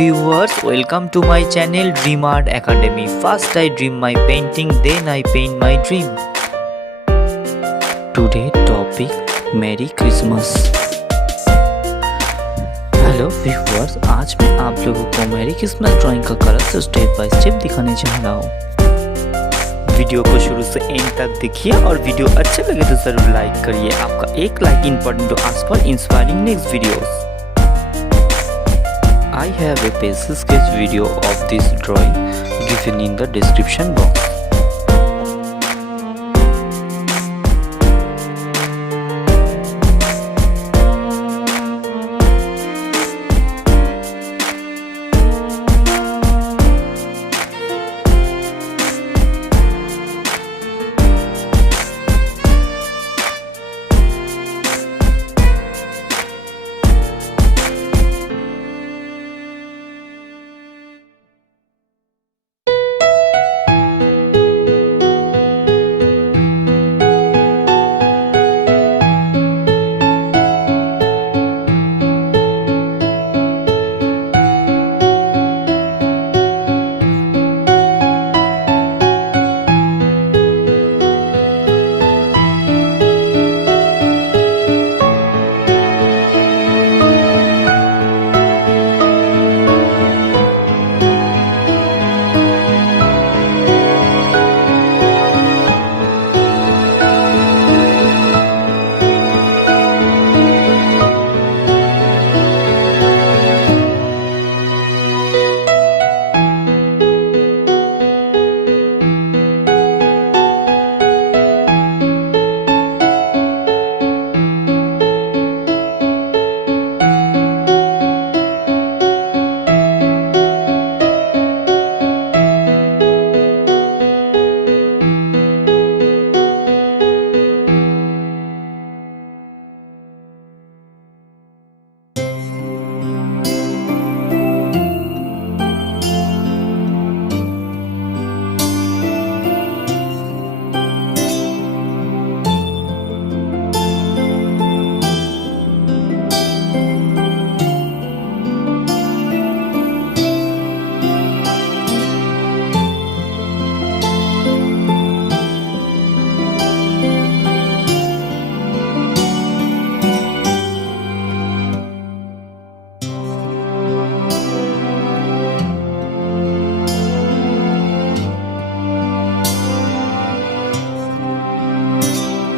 viewers, welcome to my channel Dream Art Academy. First I dream my painting, then I paint my dream. Today topic Merry Christmas. Hello viewers, आज मैं आप लोगों को merry Christmas drawing का colour से step by step दिखाने जा रहा हूँ। वीडियो को शुरू से एंड तक देखिए और वीडियो अच्छे लगे तो जरूर लाइक करिए। आपका एक like important to ask for inspiring next videos. I have a pencil sketch video of this drawing given in the description box.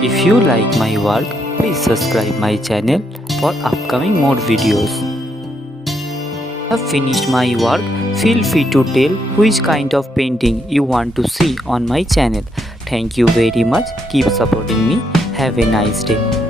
If you like my work, please subscribe my channel for upcoming more videos. I have finished my work. Feel free to tell which kind of painting you want to see on my channel. Thank you very much. Keep supporting me. Have a nice day.